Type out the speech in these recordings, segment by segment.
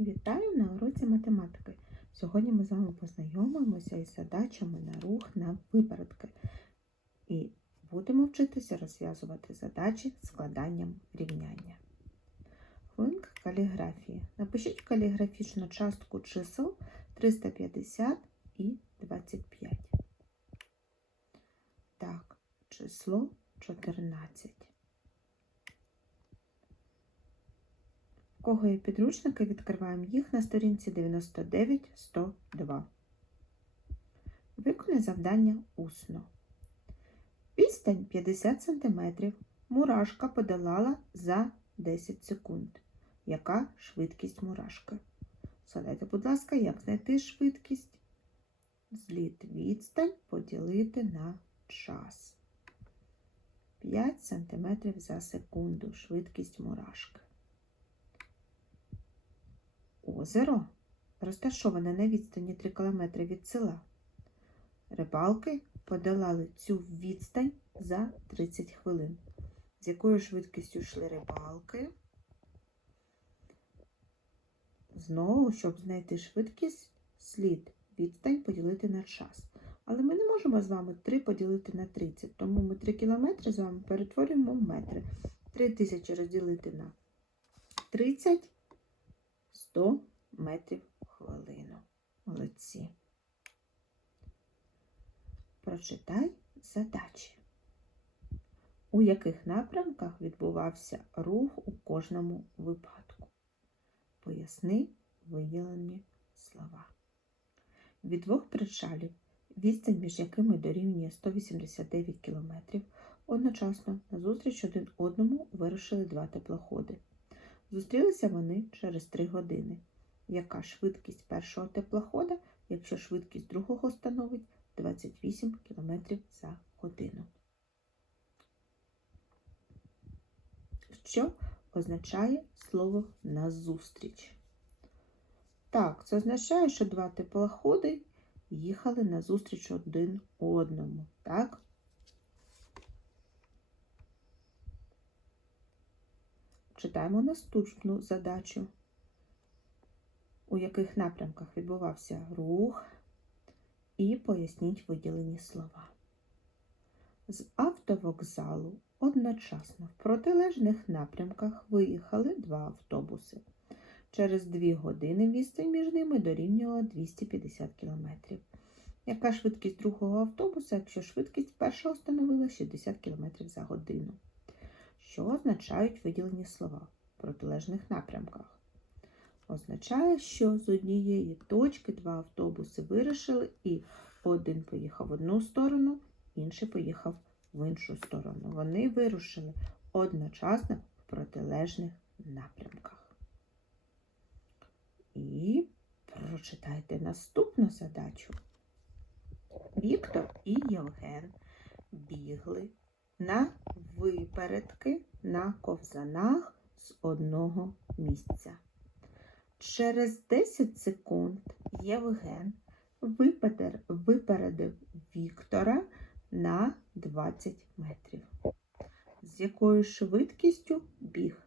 Вітаю на уроці математики. Сьогодні ми з вами познайомимося із задачами на рух на випередки і будемо вчитися розв'язувати задачі складанням рівняння. Хвилинка каліграфії. Напишіть каліграфічну частку чисел 350 і 25. Так, число 14. У кого є підручники, відкриваємо їх на сторінці 99-102. Виконай завдання усно. Відстань 50 см. Мурашка подолала за 10 секунд. Яка швидкість мурашки? Згадайте, будь ласка, як знайти швидкість? Зліт відстань поділити на час. 5 см за секунду. Швидкість мурашки. Озеро розташоване на відстані 3 км від села. Рибалки подолали цю відстань за 30 хвилин. З якою швидкістю йшли рибалки? Знову, щоб знайти швидкість, слід відстань поділити на час. Але ми не можемо з вами 3 поділити на 30, тому ми 3 кілометри з вами перетворюємо в метри. 3000 розділити на 30 100 метрів хвилину. Молодці. Прочитай задачі. У яких напрямках відбувався рух у кожному випадку? Поясни виділені слова. Від двох причалів, відстань між якими дорівнює 189 км, одночасно назустріч один одному вирушили два теплоходи. Зустрілися вони через три години. Яка швидкість першого теплохода, якщо швидкість другого становить 28 км за годину? Що означає слово назустріч? Так, це означає, що два теплоходи їхали назустріч один одному. Так? Читаємо наступну задачу, у яких напрямках відбувався рух, і поясніть виділені слова. З автовокзалу одночасно в протилежних напрямках виїхали два автобуси. Через дві години відстань між ними дорівнювала 250 км. Яка швидкість другого автобуса, якщо швидкість першого становила 60 км за годину? Що означають виділені слова в протилежних напрямках? Означає, що з однієї точки два автобуси вирішили, і один поїхав в одну сторону, інший поїхав в іншу сторону. Вони вирушили одночасно в протилежних напрямках. І прочитайте наступну задачу. Віктор і Євген бігли на випередки на ковзанах з одного місця. Через 10 секунд Євген випередив Віктора на 20 метрів. З якою швидкістю біг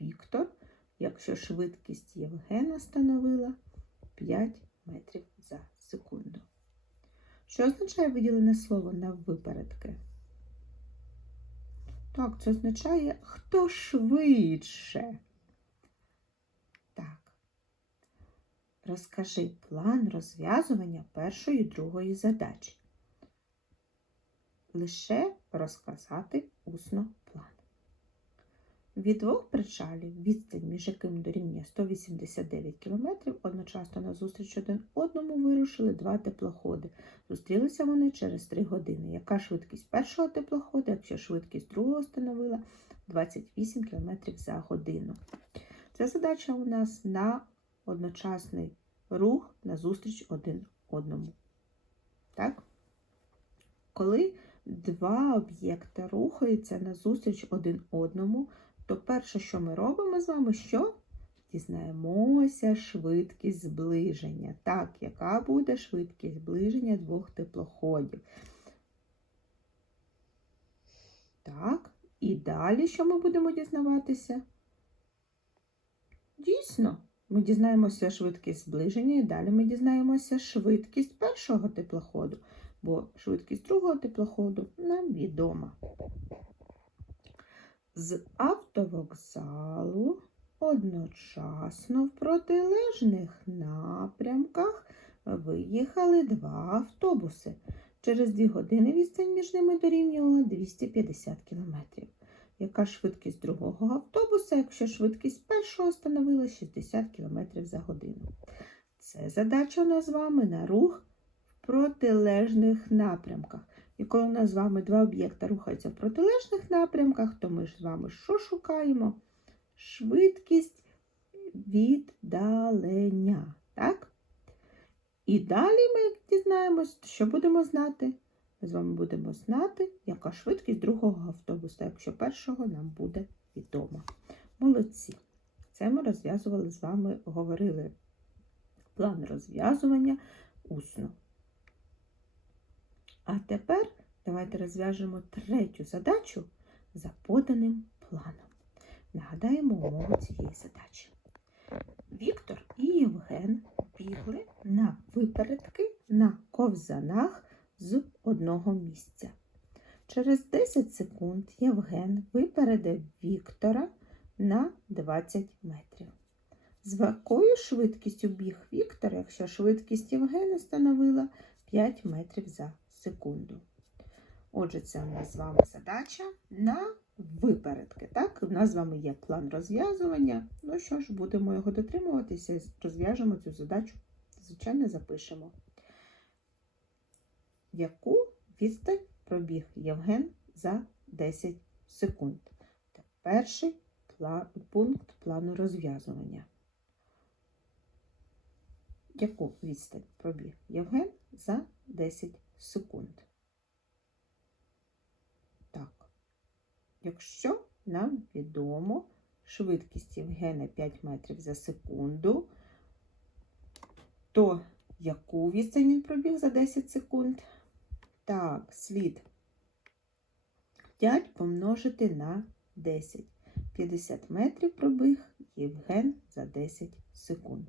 Віктор, якщо швидкість Євгена становила 5 метрів за секунду. Що означає виділене слово на випередки? Так, це означає хто швидше. Так. Розкажи план розв'язування першої і другої задачі. Лише розказати усно. Від двох причалів, відстань між яким дорівнює 189 км, одночасно назустріч один одному вирушили два теплоходи. Зустрілися вони через 3 години. Яка швидкість першого теплоходу, якщо швидкість другого становила 28 км за годину? Ця задача у нас на одночасний рух назустріч один одному. Так? Коли два об'єкти рухаються назустріч один одному, то перше, що ми робимо з вами, що? Дізнаємося швидкість зближення. Так, яка буде швидкість зближення двох теплоходів? Так, і далі що ми будемо дізнаватися? Дійсно, ми дізнаємося швидкість зближення і далі ми дізнаємося швидкість першого теплоходу, бо швидкість другого теплоходу нам відома. З автовокзалу одночасно в протилежних напрямках виїхали два автобуси. Через дві години відстань між ними дорівнювала 250 км. Яка швидкість другого автобуса, якщо швидкість першого становила 60 км за годину? Це задача у нас з вами на рух в протилежних напрямках. І коли у нас з вами два об'єкти рухаються в протилежних напрямках, то ми ж з вами що шукаємо? Швидкість віддалення. Так? І далі ми дізнаємось, що будемо знати. Ми з вами будемо знати, яка швидкість другого автобуса, якщо першого нам буде відомо. Молодці. Це ми розв'язували з вами, говорили план розв'язування усно. А тепер давайте розв'яжемо третю задачу за поданим планом. Нагадаємо умову цієї задачі. Віктор і Євген бігли на випередки на ковзанах з одного місця. Через 10 секунд Євген випередив Віктора на 20 метрів. З якою швидкістю біг Віктор, якщо швидкість Євгена становила 5 метрів за секунду? Отже, це у нас з вами задача на випередки. Так, у нас з вами є план розв'язування. Ну що ж, будемо його дотримуватися розв'яжемо цю задачу. Звичайно, запишемо. Яку відстань пробіг Євген за 10 секунд? Це перший пла- пункт плану розв'язування. Яку відстань пробіг Євген за 10 секунд? Так. Якщо нам відомо швидкість Євгена 5 метрів за секунду, то яку відстань він пробіг за 10 секунд? Так, слід 5 помножити на 10. 50 метрів пробіг Євген за 10 секунд.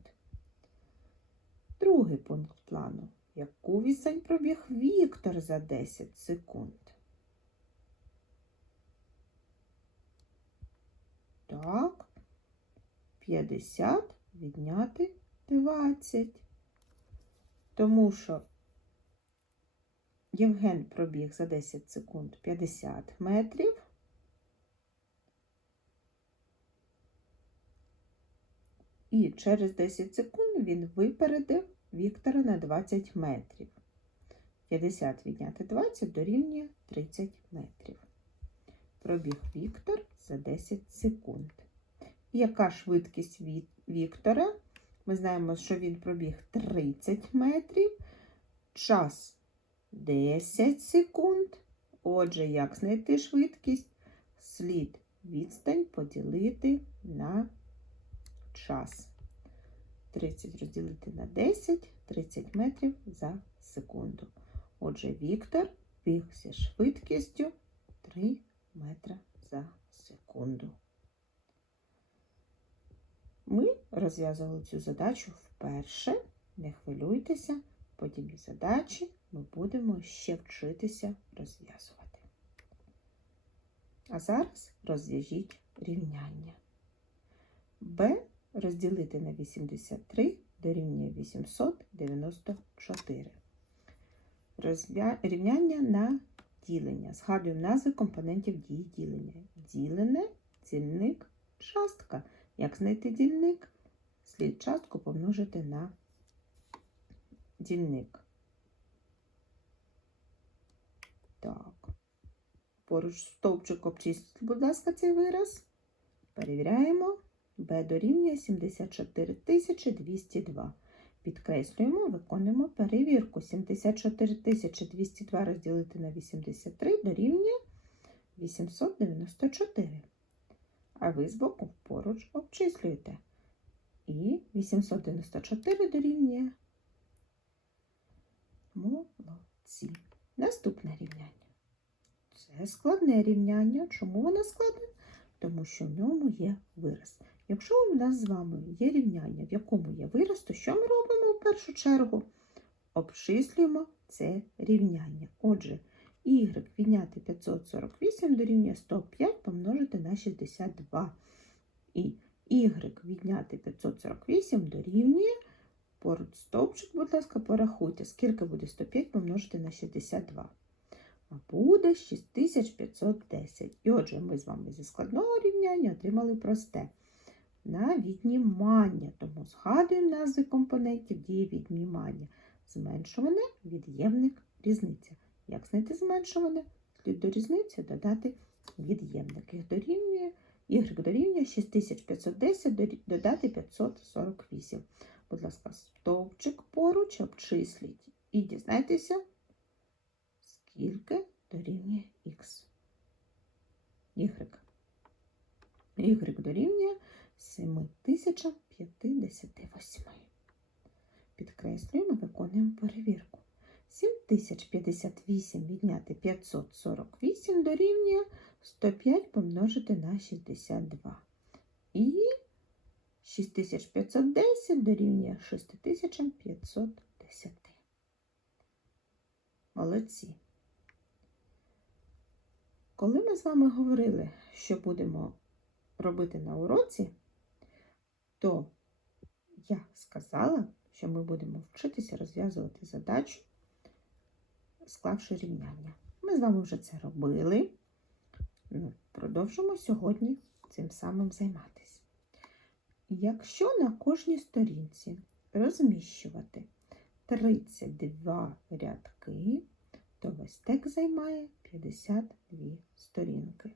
Другий пункт плану. Яку відстань пробіг Віктор за 10 секунд? Так, 50 відняти 20. Тому що Євген пробіг за 10 секунд 50 метрів. І через 10 секунд він випередив Віктора на 20 метрів. 50 відняти 20 дорівнює 30 метрів. Пробіг Віктор за 10 секунд. Яка швидкість Віктора? Ми знаємо, що він пробіг 30 метрів. Час 10 секунд. Отже, як знайти швидкість? Слід відстань поділити на час. 30 розділити на 10, 30 метрів за секунду. Отже, Віктор біг зі швидкістю 3 метра за секунду. Ми розв'язували цю задачу вперше. Не хвилюйтеся, подібні задачі ми будемо ще вчитися розв'язувати. А зараз розв'яжіть рівняння. b розділити на 83 дорівнює 894. Розв'я... Рівняння на ділення. Згадуємо назви компонентів дії ділення. Ділене, дільник, частка. Як знайти дільник? Слід частку помножити на дільник. Так. Поруч стовпчик обчистіть, будь ласка, цей вираз. Перевіряємо. B дорівнює 74 202. Підкреслюємо, виконуємо перевірку. 74 202 розділити на 83 дорівнює 894. А ви збоку поруч обчислюєте. І 894 дорівнює молодці. Наступне рівняння. Це складне рівняння. Чому воно складне? Тому що в ньому є вираз. Якщо у нас з вами є рівняння, в якому є вираз, то що ми робимо в першу чергу? Обчислюємо це рівняння. Отже, y відняти 548 дорівнює 105 помножити на 62. І y відняти 548 дорівнює, поруч стовпчик, будь ласка, порахуйте, скільки буде 105 помножити на 62. А буде 6510. І отже, ми з вами зі складного рівняння отримали просте на віднімання. Тому згадуємо назви компонентів дії віднімання. Зменшуване, від'ємник, різниця. Як знайти зменшуване? Слід до різниці додати від'ємник. Їх дорівнює, y дорівнює 6510 додати 548. Будь ласка, стовпчик поруч обчисліть і дізнайтеся, скільки дорівнює х. Y. Y дорівнює 7058. Підкреслюємо, виконуємо перевірку. 7058 відняти 548 дорівнює 105 помножити на 62. І 6510 дорівнює 6510. Молодці. Коли ми з вами говорили, що будемо робити на уроці, то я сказала, що ми будемо вчитися розв'язувати задачу, склавши рівняння. Ми з вами вже це робили. Ну, Продовжимо сьогодні цим самим займатися. Якщо на кожній сторінці розміщувати 32 рядки, то весь текст займає 52 сторінки.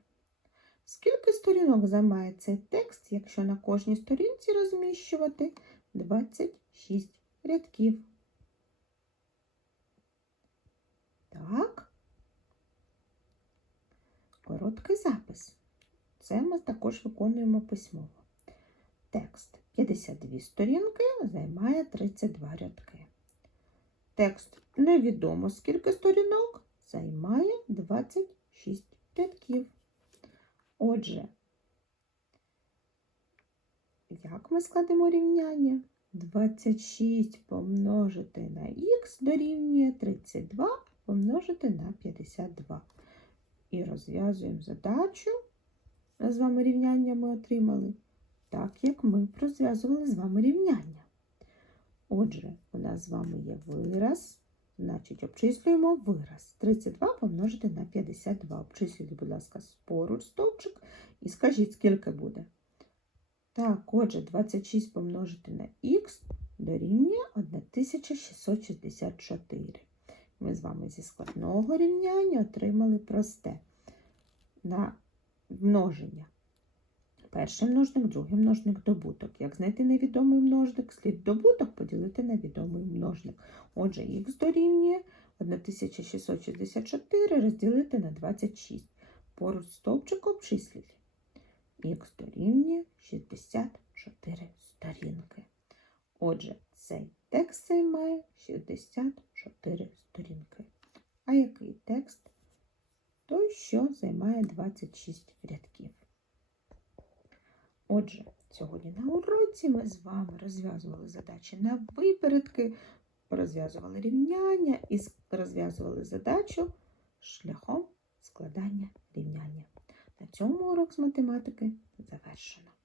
Скільки сторінок займає цей текст, якщо на кожній сторінці розміщувати 26 рядків? Так. Короткий запис. Це ми також виконуємо письмово. Текст 52 сторінки займає 32 рядки. Текст невідомо скільки сторінок займає 26 рядків. Отже, як ми складемо рівняння? 26 помножити на х дорівнює 32 помножити на 52. І розв'язуємо задачу. З вами рівняння ми отримали, так як ми розв'язували з вами рівняння. Отже, у нас з вами є вираз. Значить, обчислюємо вираз. 32 помножити на 52. Обчислюйте, будь ласка, поруч стовпчик і скажіть, скільки буде. Так, отже, 26 помножити на х дорівнює 1664. Ми з вами зі складного рівняння отримали просте на множення. Перший множник, другий множник, добуток. Як знайти невідомий множник, слід добуток поділити на відомий множник. Отже, х дорівнює 1664 розділити на 26. Поруч стовпчик обчисліть. Х дорівнює 64 сторінки. Отже, цей текст займає 64 сторінки. А який текст? Той, що займає 26 рядків. Отже, сьогодні на уроці ми з вами розв'язували задачі на випередки, розв'язували рівняння і розв'язували задачу шляхом складання рівняння. На цьому урок з математики завершено.